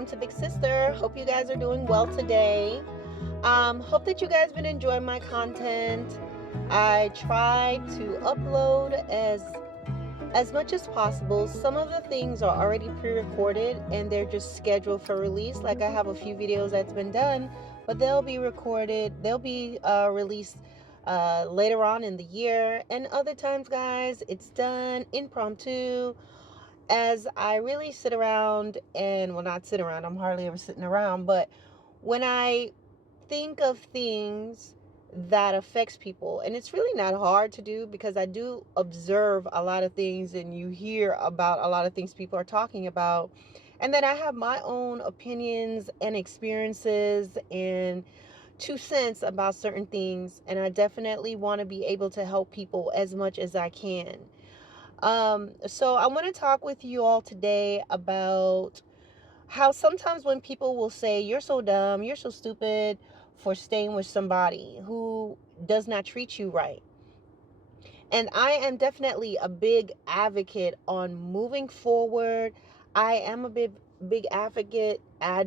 welcome to Big Sister. Hope you guys are doing well today. Hope that you guys been enjoying my content. I try to upload as much as possible. Some of the things are already pre-recorded and they're just scheduled for release. Like I have a few videos that's been done, but they'll be recorded. They'll be released later on in the year. And other times, guys, it's done impromptu as I really sit around and, well, not sit around, I'm hardly ever sitting around, but when I think of things that affects people, and it's really not hard to do because I do observe a lot of things and you hear about a lot of things people are talking about, and then I have my own opinions and experiences and 2 cents about certain things, and I definitely want to be able to help people as much as I can. So I want to talk with you all today about how sometimes when people will say, you're so dumb, you're so stupid for staying with somebody who does not treat you right. And I am definitely a big advocate on moving forward. I am a big advocate. I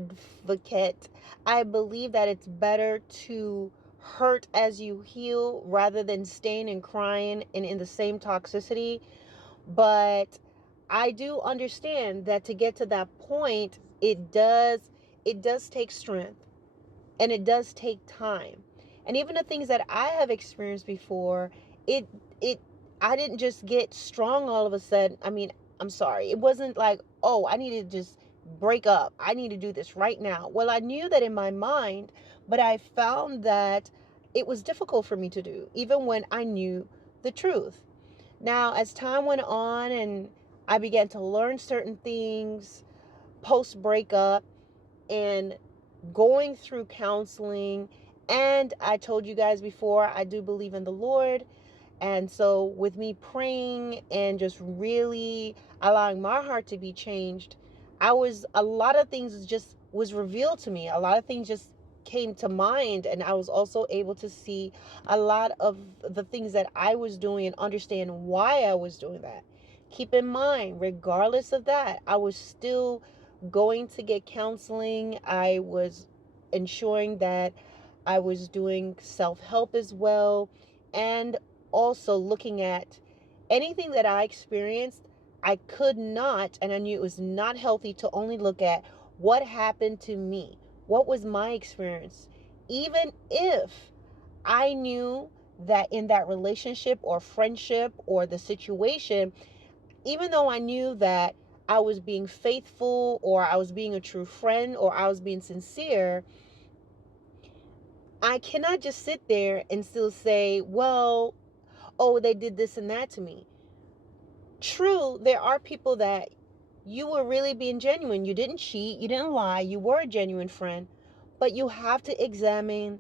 believe that it's better to hurt as you heal rather than staying and crying and in the same toxicity. But I do understand that to get to that point, it does take strength and it does take time. And even the things that I have experienced before, it it I didn't just get strong all of a sudden. I mean, I'm sorry. It wasn't like, "Oh, I need to just break up. I need to do this right now." Well, I knew that in my mind, but I found that it was difficult for me to do even when I knew the truth. Now, as time went on and I began to learn certain things post breakup and going through counseling, and I told you guys before, I do believe in the Lord. And so, with me praying and just really allowing my heart to be changed, a lot of things just was revealed to me. A lot of things just came to mind, and I was also able to see a lot of the things that I was doing and understand why I was doing that. Keep in mind, regardless of that, I was still going to get counseling. I was ensuring that I was doing self-help as well, and also looking at anything that I experienced. I could not, and I knew it was not healthy to only look at what happened to me. What was my experience? Even if I knew that in that relationship or friendship or the situation, even though I knew that I was being faithful or I was being a true friend or I was being sincere, I cannot just sit there and still say, well, oh, they did this and that to me. True, there are people that you were really being genuine. You didn't cheat, you didn't lie, you were a genuine friend, but you have to examine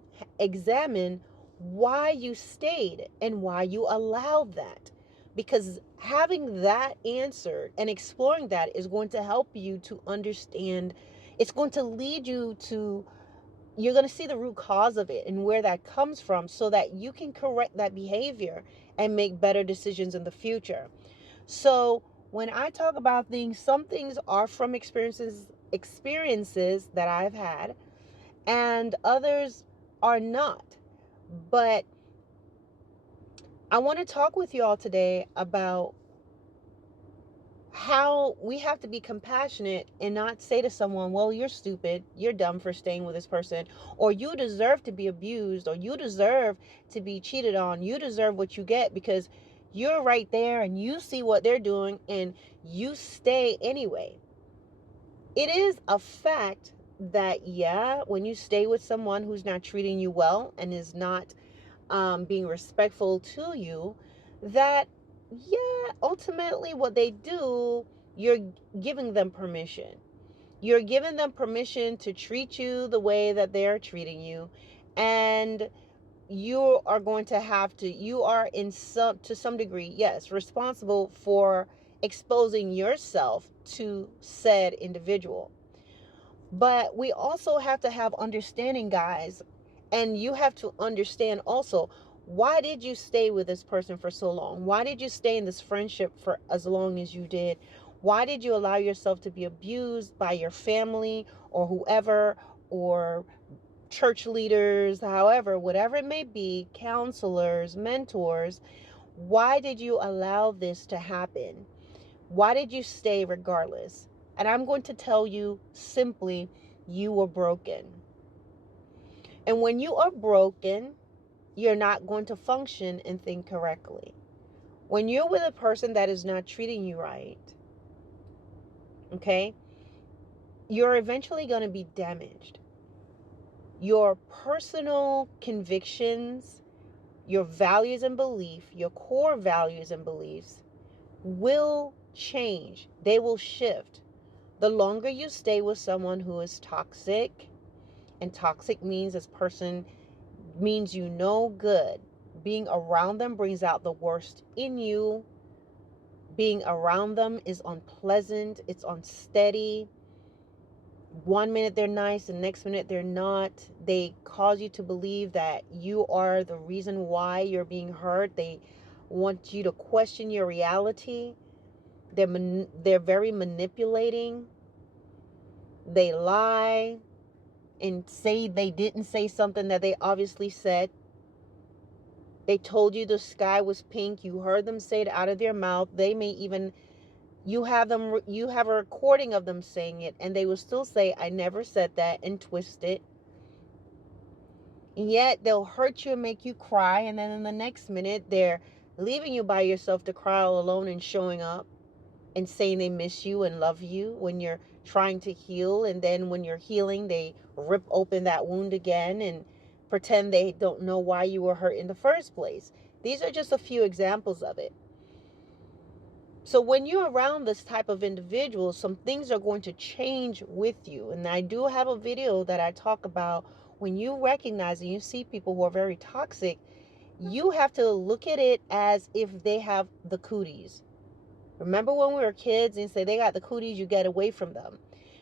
why you stayed and why you allowed that. Because having that answered and exploring that is going to help you to understand. It's going to lead you to, you're going to see the root cause of it and where that comes from so that you can correct that behavior and make better decisions in the future. So when I talk about things, some things are from experiences that I've had, and others are not. But I want to talk with you all today about how we have to be compassionate and not say to someone, well, you're stupid, you're dumb for staying with this person, or you deserve to be abused, or you deserve to be cheated on, you deserve what you get because you're right there and you see what they're doing and you stay anyway. It is a fact that, yeah, when you stay with someone who's not treating you well and is not being respectful to you, that, yeah, ultimately what they do, you're giving them permission. You're giving them permission to treat you the way that they're treating you. And you are going to have to, you are in some, to some degree, yes, responsible for exposing yourself to said individual. But we also have to have understanding, guys. And you have to understand also, why did you stay with this person for so long? Why did you stay in this friendship for as long as you did? Why did you allow yourself to be abused by your family or whoever, or church leaders, however, whatever it may be, counselors, mentors? Why did you allow this to happen? Why did you stay regardless? And I'm going to tell you simply, you were broken. And when you are broken, you're not going to function and think correctly. When you're with a person that is not treating you right, okay, you're eventually going to be damaged. Your personal convictions, your values and belief, your core values and beliefs will change. They will shift. The longer you stay with someone who is toxic, and toxic means this person means you no good. Being around them brings out the worst in you. Being around them is unpleasant. It's unsteady. One minute they're nice, the next minute they're not. They cause you to believe that you are the reason why you're being hurt. They want you to question your reality. They're very manipulating. They lie and say they didn't say something that they obviously said. They told you the sky was pink. You heard them say it out of their mouth. They may even, you have a recording of them saying it, and they will still say, I never said that, and twist it. And yet they'll hurt you and make you cry, and then in the next minute they're leaving you by yourself to cry all alone and showing up and saying they miss you and love you when you're trying to heal. And then when you're healing, they rip open that wound again and pretend they don't know why you were hurt in the first place. These are just a few examples of it. So when you're around this type of individual, some things are going to change with you. And I do have a video that I talk about when you recognize and you see people who are very toxic, you have to look at it as if they have the cooties. Remember when we were kids and say they got the cooties, you get away from them.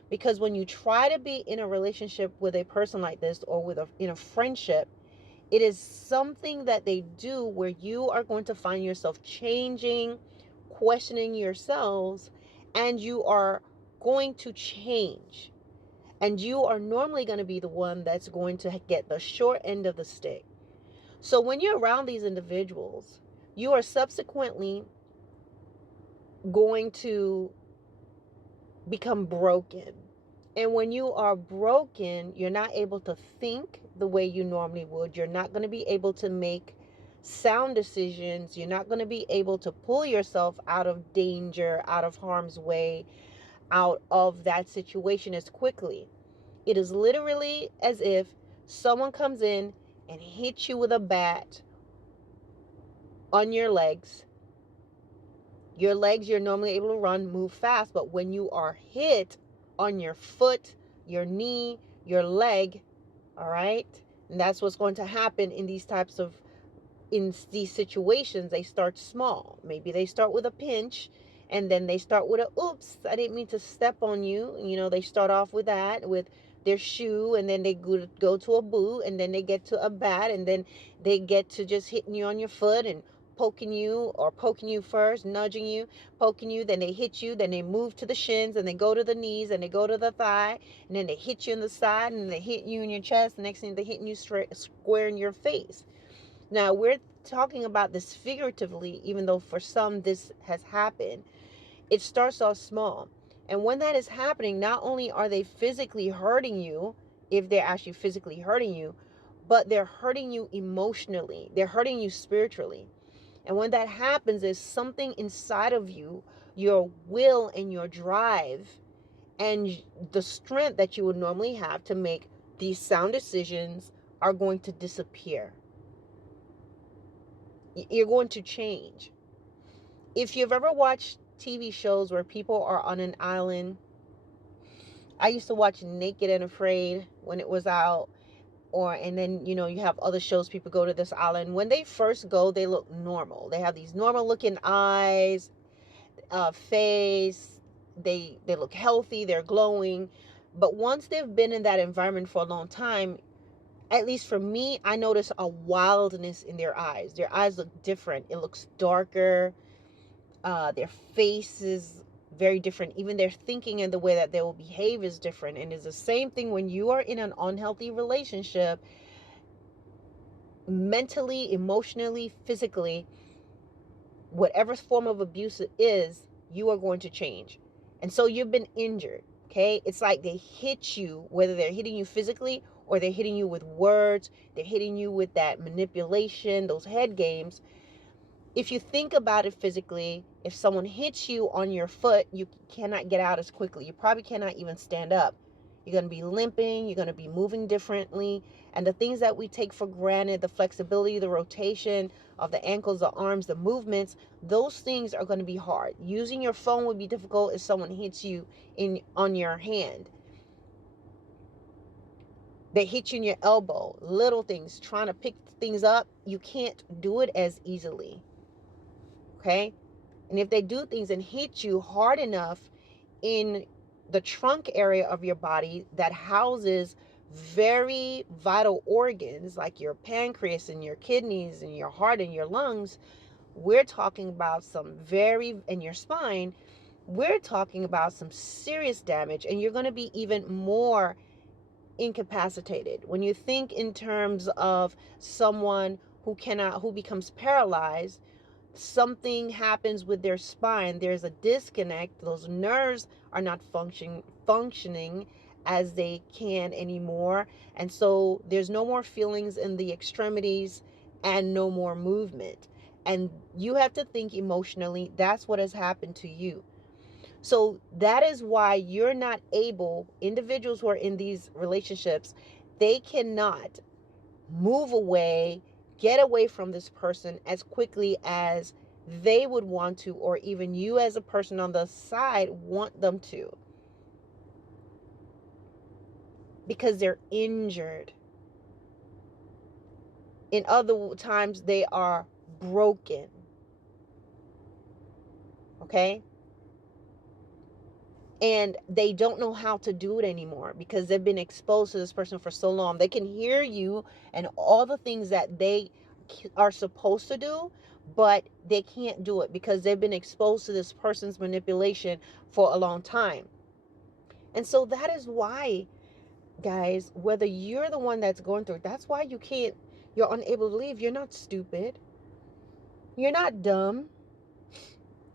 Because when you try to be in a relationship with a person like this, or in a friendship, it is something that they do where you are going to find yourself changing, questioning yourselves, and you are going to change. And you are normally going to be the one that's going to get the short end of the stick. So when you're around these individuals, you are subsequently going to become broken. And when you are broken, you're not able to think the way you normally would. You're not going to be able to make sound decisions. You're not going to be able to pull yourself out of danger, out of harm's way, out of that situation as quickly. It is literally as if someone comes in and hits you with a bat on your legs. Your legs, you're normally able to run, move fast, but when you are hit on your foot, your knee, your leg, all right? And that's what's going to happen in these situations. They start small. Maybe they start with a pinch, and then they start with a, oops, I didn't mean to step on you. They start off with that, with their shoe, and then they go to a boot, and then they get to a bat, and then they get to just hitting you on your foot and poking you first, nudging you, poking you, then they hit you, then they move to the shins, and they go to the knees, and they go to the thigh, and then they hit you in the side, and they hit you in your chest. The next thing, they're hitting you square in your face. Now, we're talking about this figuratively, even though for some this has happened. It starts off small. And when that is happening, not only are they physically hurting you, if they're actually physically hurting you, but they're hurting you emotionally. They're hurting you spiritually. And when that happens, there's something inside of you, your will and your drive and the strength that you would normally have to make these sound decisions are going to disappear. You're going to change. If you've ever watched TV shows where people are on an island, I used to watch Naked and Afraid when it was out. And then you have other shows, people go to this island. When they first go, they look normal. They have these normal looking eyes, face. They look healthy, they're glowing. But once they've been in that environment for a long time, at least for me, I notice a wildness in their eyes. Their eyes look different. It looks darker. Their faces very different. Even their thinking and the way that they will behave is different. And it's the same thing when you are in an unhealthy relationship, mentally, emotionally, physically, whatever form of abuse it is, you are going to change. And so you've been injured. Okay. It's like they hit you, whether they're hitting you physically or they're hitting you with words, they're hitting you with that manipulation, those head games. If you think about it physically, if someone hits you on your foot, you cannot get out as quickly. You probably cannot even stand up. You're going to be limping. You're going to be moving differently. And the things that we take for granted, the flexibility, the rotation of the ankles, the arms, the movements, those things are going to be hard. Using your phone would be difficult if someone hits you on your hand. They hit you in your elbow. Little things, trying to pick things up, you can't do it as easily. Okay? And if they do things and hit you hard enough in the trunk area of your body that houses very vital organs like your pancreas and your kidneys and your heart and your lungs, we're talking about and your spine, we're talking about some serious damage, and you're going to be even more incapacitated. When you think in terms of someone who becomes paralyzed, something happens with their spine, there's a disconnect, those nerves are not functioning as they can anymore, and so there's no more feelings in the extremities and no more movement. And you have to think emotionally, that's what has happened to you. So that is why you're not able, individuals who are in these relationships, they cannot move away, get away from this person as quickly as they would want to, or even you as a person on the side want them to, because they're injured. In other times, they are broken. Okay? And they don't know how to do it anymore because they've been exposed to this person for so long. They can hear you and all the things that they are supposed to do, but they can't do it because they've been exposed to this person's manipulation for a long time. And so that is why, guys, whether you're the one that's going through it, that's why you're unable to leave. You're not stupid. You're not dumb.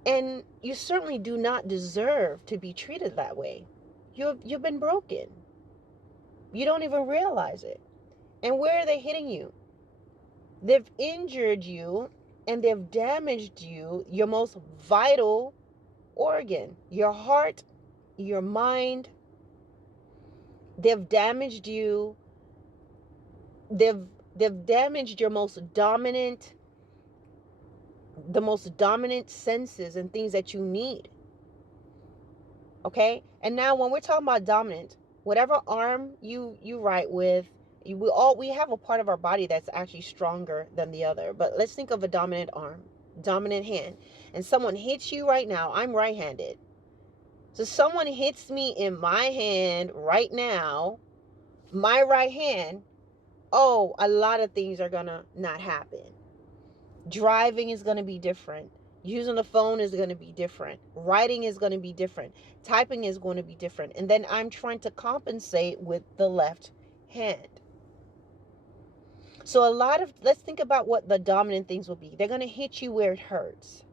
And you certainly do not deserve to be treated that way. You've been broken. You don't even realize it. And where are they hitting you? They've injured you and they've damaged you, your most vital organ, your heart, your mind. They've damaged you. They've damaged your the most dominant senses and things that you need. Okay? And now when we're talking about dominant, whatever arm you write with, we have a part of our body that's actually stronger than the other. But let's think of a dominant arm, dominant hand. And someone hits you right now. I'm right-handed. So someone hits me in my hand right now, my right hand, oh, a lot of things are gonna not happen. Driving is going to be different. Using the phone is going to be different. Writing is going to be different. Typing is going to be different. And then I'm trying to compensate with the left hand. So let's think about what the dominant things will be. They're going to hit you where it hurts.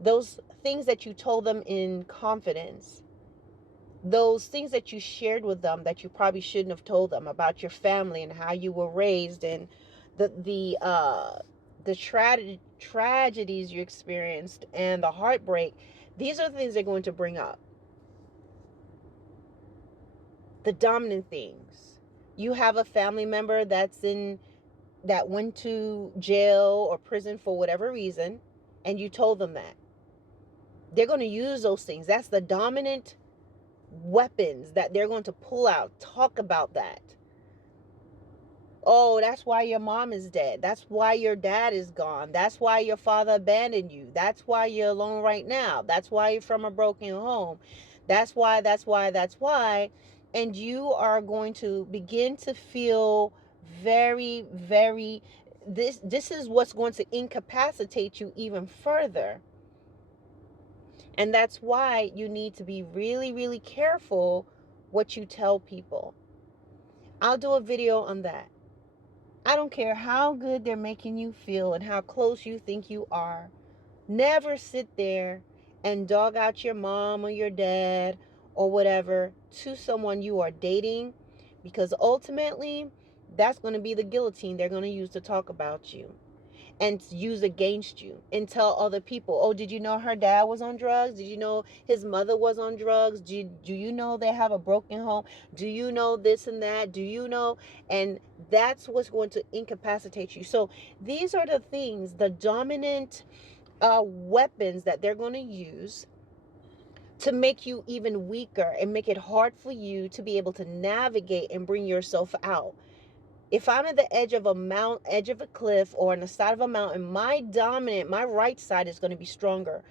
Those things that you told them in confidence. Those things that you shared with them that you probably shouldn't have told them about your family and how you were raised, and the tragedies you experienced and the heartbreak. These are the things they're going to bring up. The dominant things. You have a family member that went to jail or prison for whatever reason, and you told them that. They're going to use those things. That's the dominant weapons that they're going to pull out. Talk about that. Oh, that's why your mom is dead. That's why your dad is gone. That's why your father abandoned you. That's why you're alone right now. That's why you're from a broken home. That's why. And you are going to begin to feel very, very, this is what's going to incapacitate you even further. And that's why you need to be really, really careful what you tell people. I'll do a video on that. I don't care how good they're making you feel and how close you think you are. Never sit there and dog out your mom or your dad or whatever to someone you are dating, because ultimately that's going to be the guillotine they're going to use to talk about you and use against you and tell other people, oh, did you know her dad was on drugs? Did you know his mother was on drugs? Do you know they have a broken home? Do you know this and that? Do you know? And that's what's going to incapacitate you. So these are the things, the dominant weapons that they're going to use to make you even weaker and make it hard for you to be able to navigate and bring yourself out. If I'm at the edge of a cliff, or on the side of a mountain, my right side is going to be stronger.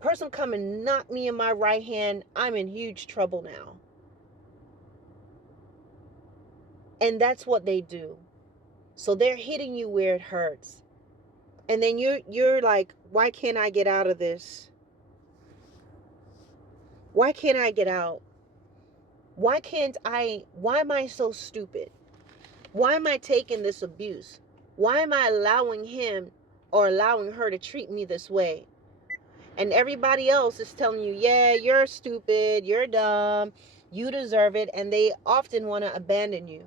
Person come and knock me in my right hand, I'm in huge trouble now. And that's what they do. So they're hitting you where it hurts. And then you're like, why can't I get out of this? Why can't I get out? Why am I so stupid? Why am I taking this abuse? Why am I allowing him or allowing her to treat me this way? And everybody else is telling you, yeah, you're stupid, you're dumb, you deserve it. And they often want to abandon you.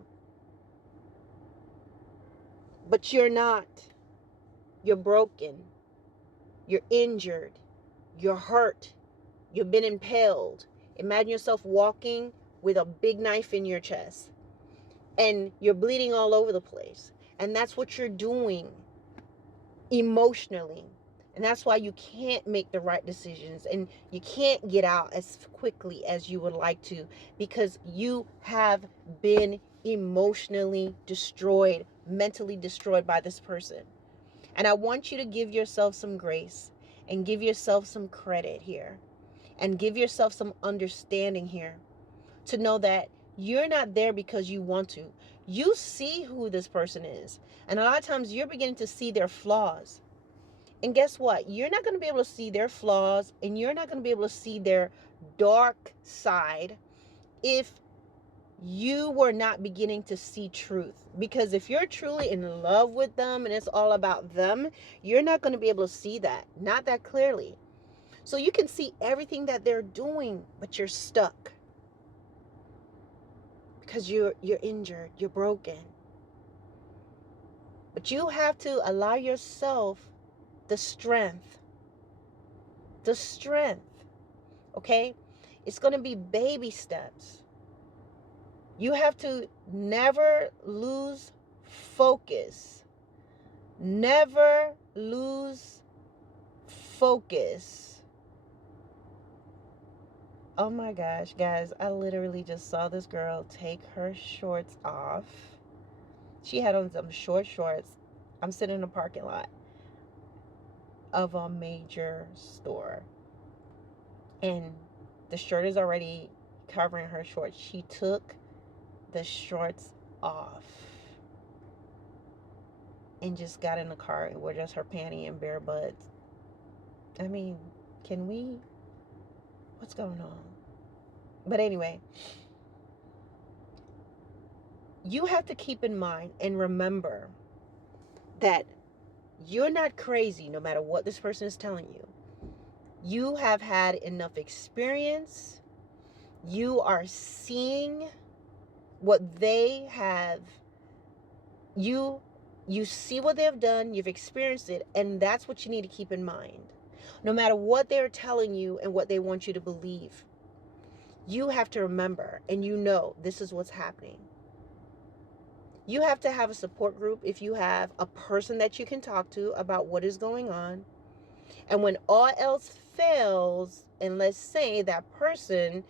But you're not. You're broken. You're injured. You're hurt. You've been impaled. Imagine yourself walking with a big knife in your chest. And you're bleeding all over the place. And that's what you're doing emotionally. And that's why you can't make the right decisions and you can't get out as quickly as you would like to, because you have been emotionally destroyed, mentally destroyed by this person. And I want you to give yourself some grace and give yourself some credit here and give yourself some understanding here to know that you're not there because you want to. You see who this person is. And a lot of times you're beginning to see their flaws. And guess what? You're not going to be able to see their flaws and you're not going to be able to see their dark side if you were not beginning to see truth. Because if you're truly in love with them and it's all about them, you're not going to be able to see that. Not that clearly. So you can see everything that they're doing, but you're stuck. Because you're injured, you're broken. But you have to allow yourself the strength. Okay? It's going to be baby steps. You have to never lose focus. Never lose focus. Oh my gosh, guys, I literally just saw this girl take her shorts off. She had on some short shorts. I'm sitting in a parking lot of a major store. And the shirt is already covering her shorts. She took the shorts off and just got in the car and wore just her panty and bare butts. I mean, what's going on? But anyway, you have to keep in mind and remember that you're not crazy no matter what this person is telling you. You have had enough experience. You are seeing what they have. You see what they've done. You've experienced it. And that's what you need to keep in mind. No matter what they're telling you and what they want you to believe, you have to remember and you know this is what's happening. You have to have a support group if you have a person that you can talk to about what is going on. And when all else fails, and let's say that person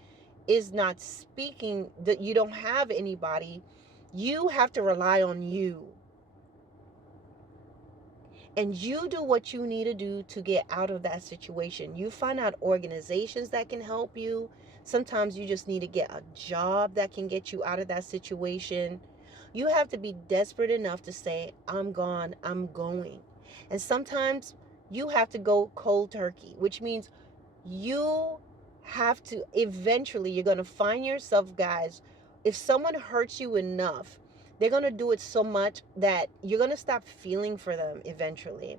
is not speaking, that you don't have anybody, you have to rely on you. And you do what you need to do to get out of that situation. You find out organizations that can help you. Sometimes you just need to get a job that can get you out of that situation. You have to be desperate enough to say, I'm gone, I'm going. And sometimes you have to go cold turkey, which means You have to, eventually, you're going to find yourself, guys, if someone hurts you enough, they're going to do it so much that you're going to stop feeling for them eventually.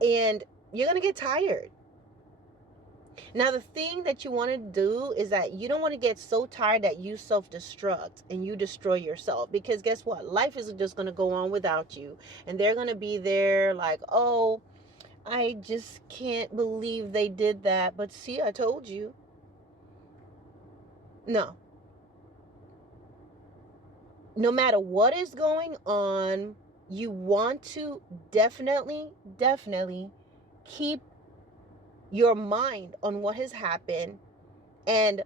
And you're going to get tired. Now, the thing that you want to do is that you don't want to get so tired that you self-destruct and you destroy yourself. Because guess what? Life isn't just going to go on without you. And they're going to be there like, oh, I just can't believe they did that. But see, I told you. No. No matter what is going on, you want to definitely keep your mind on what has happened and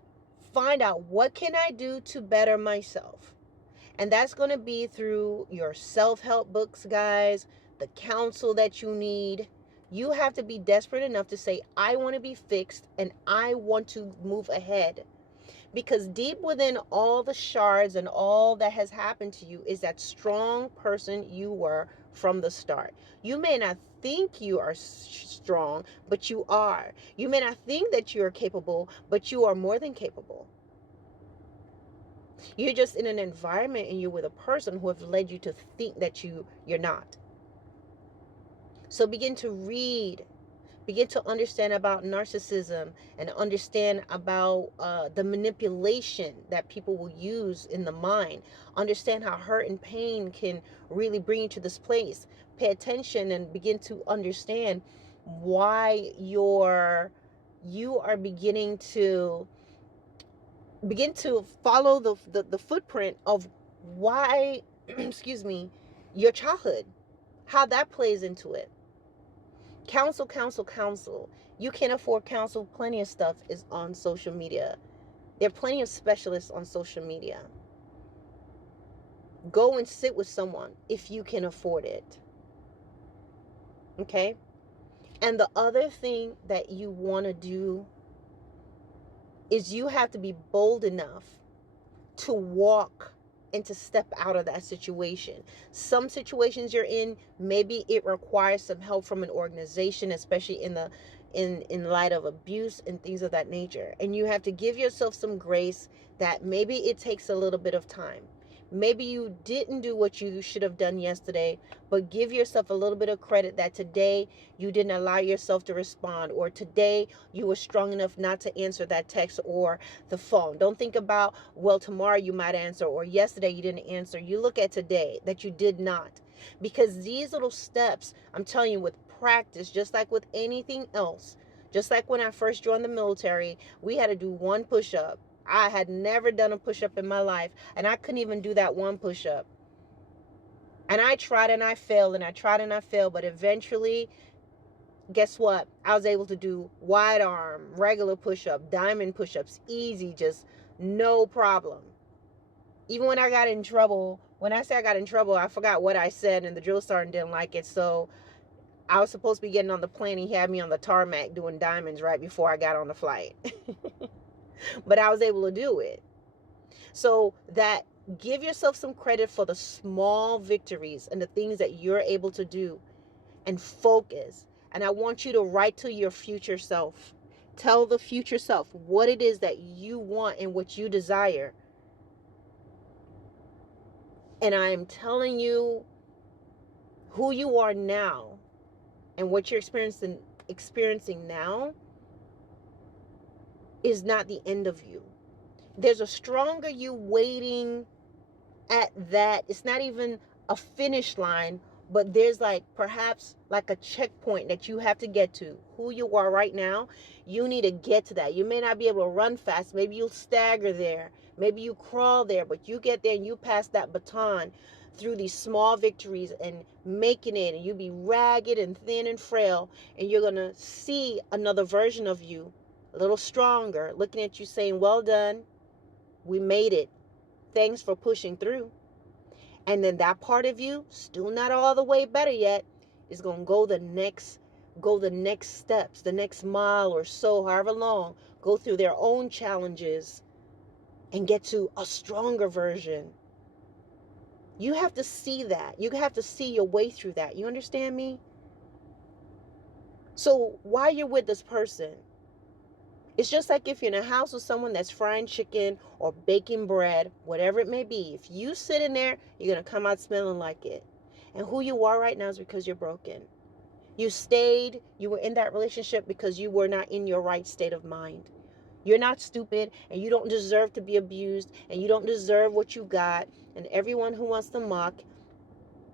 find out, what can I do to better myself? And that's going to be through your self-help books, guys, the counsel that you need. You have to be desperate enough to say, I want to be fixed and I want to move ahead. Because deep within all the shards and all that has happened to you is that strong person you were from the start. You may not think you are strong, but you are. You may not think that you are capable, but you are more than capable. You're just in an environment and you're with a person who have led you to think that you're not. So begin to read. Begin to understand about narcissism and understand about the manipulation that people will use in the mind. Understand how hurt and pain can really bring you to this place. Pay attention and begin to understand why you are beginning to follow the footprint of why excuse me, your childhood, how that plays into it. Counsel. You can't afford counsel. Plenty of stuff is on social media. There are plenty of specialists on social media. Go and sit with someone if you can afford it. Okay? And the other thing that you want to do is you have to be bold enough to walk and to step out of that situation. Some situations you're in, maybe it requires some help from an organization, especially in light of abuse and things of that nature. And you have to give yourself some grace that maybe it takes a little bit of time. Maybe you didn't do what you should have done yesterday, but give yourself a little bit of credit that today you didn't allow yourself to respond, or today you were strong enough not to answer that text or the phone. Don't think about, well, tomorrow you might answer, or yesterday you didn't answer. You look at today that you did not. Because these little steps, I'm telling you, with practice, just like with anything else, just like when I first joined the military, we had to do one push-up. I had never done a push-up in my life, and I couldn't even do that one push-up. And I tried and I failed, and I tried and I failed, but eventually, guess what? I was able to do wide arm, regular push-up, diamond push-ups, easy, just no problem. Even when I got in trouble, when I say I got in trouble, I forgot what I said, and the drill sergeant didn't like it, so I was supposed to be getting on the plane. He had me on the tarmac doing diamonds right before I got on the flight. But I was able to do it. So that, give yourself some credit for the small victories and the things that you're able to do, and focus. And I want you to write to your future self. Tell the future self what it is that you want and what you desire. And I am telling you, who you are now and what you're experiencing now is not the end of you. There's a stronger you waiting at that. It's not even a finish line, but there's like perhaps like a checkpoint that you have to get to. Who you are right now, you need to get to that. You may not be able to run fast. Maybe you'll stagger there. Maybe you crawl there, but you get there and you pass that baton through these small victories and making it, and you be ragged and thin and frail, and you're going to see another version of you, a little stronger, looking at you saying, well done. We made it. Thanks for pushing through. And then that part of you, still not all the way better yet, is going to go the next steps, the next mile or so, however long, go through their own challenges and get to a stronger version. You have to see that. You have to see your way through that. You understand me? So while you're with this person, it's just like if you're in a house with someone that's frying chicken or baking bread, whatever it may be. If you sit in there, you're going to come out smelling like it. And who you are right now is because you're broken. You were in that relationship because you were not in your right state of mind. You're not stupid, and you don't deserve to be abused, and you don't deserve what you got. And everyone who wants to mock,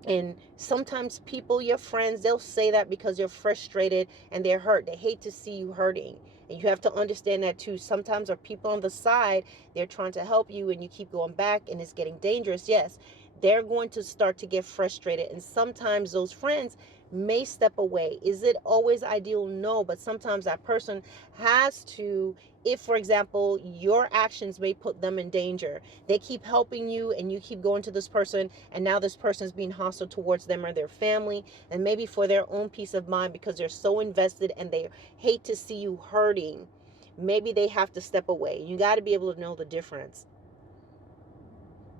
and sometimes people, your friends, they'll say that because you're frustrated and they're hurt. They hate to see you hurting. And you have to understand that too. Sometimes are people on the side, they're trying to help you and you keep going back and it's getting dangerous. Yes, they're going to start to get frustrated. And sometimes those friends may step away. Is it always ideal? No, but sometimes that person has to, if, for example, your actions may put them in danger. They keep helping you and you keep going to this person, and now this person is being hostile towards them or their family, and maybe for their own peace of mind because they're so invested and they hate to see you hurting. Maybe they have to step away. You got to be able to know the difference.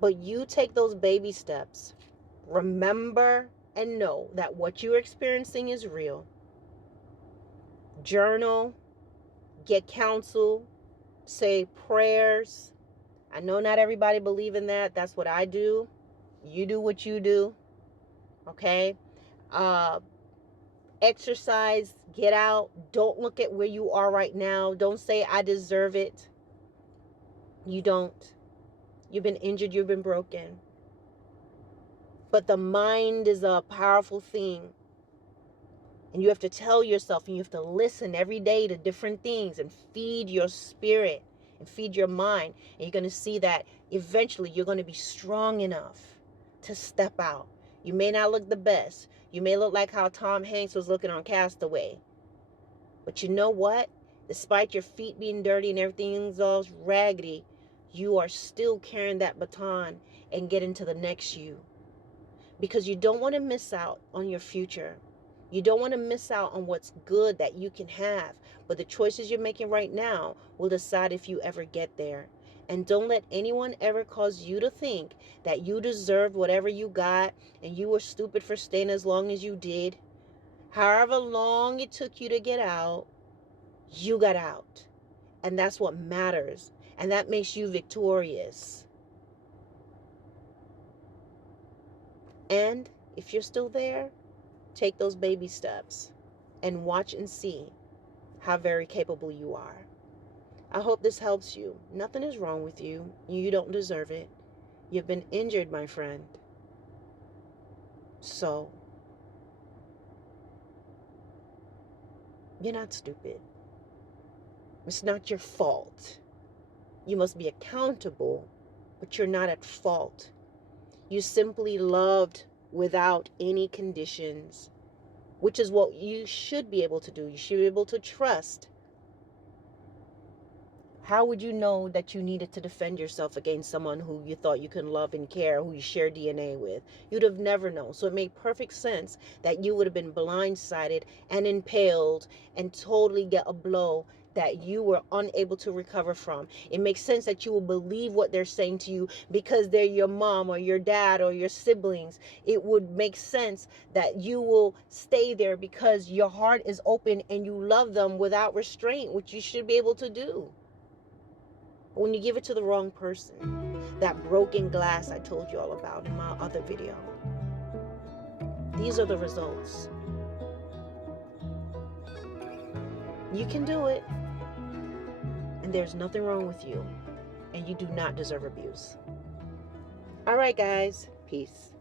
But you take those baby steps. Remember and know that what you're experiencing is real. Journal, get counsel, say prayers. I know not everybody believe in that. That's what I do. You do what you do. Okay? Exercise, get out. Don't look at where you are right now. Don't say I deserve it. You don't. You've been injured, you've been broken. But the mind is a powerful thing. And you have to tell yourself, and you have to listen every day to different things and feed your spirit and feed your mind. And you're going to see that eventually you're going to be strong enough to step out. You may not look the best. You may look like how Tom Hanks was looking on Castaway. But you know what? Despite your feet being dirty and everything's all raggedy, you are still carrying that baton and getting to the next you. Because you don't want to miss out on your future. You don't want to miss out on what's good that you can have. But the choices you're making right now will decide if you ever get there. And don't let anyone ever cause you to think that you deserved whatever you got and you were stupid for staying as long as you did. However long it took you to get out, you got out. And that's what matters. And that makes you victorious. And if you're still there, take those baby steps and watch and see how very capable you are. I hope this helps you. Nothing is wrong with you. You don't deserve it. You've been injured, my friend. So, you're not stupid. It's not your fault. You must be accountable, but you're not at fault. You simply loved without any conditions, which is what you should be able to do. You should be able to trust. How would you know that you needed to defend yourself against someone who you thought you could love and care, who you share DNA with? You'd have never known. So it made perfect sense that you would have been blindsided and impaled and totally get a blow that you were unable to recover from. It makes sense that you will believe what they're saying to you because they're your mom or your dad or your siblings. It would make sense that you will stay there because your heart is open and you love them without restraint, which you should be able to do. But when you give it to the wrong person, that broken glass I told you all about in my other video, these are the results. You can do it. And there's nothing wrong with you. And you do not deserve abuse. All right, guys. Peace.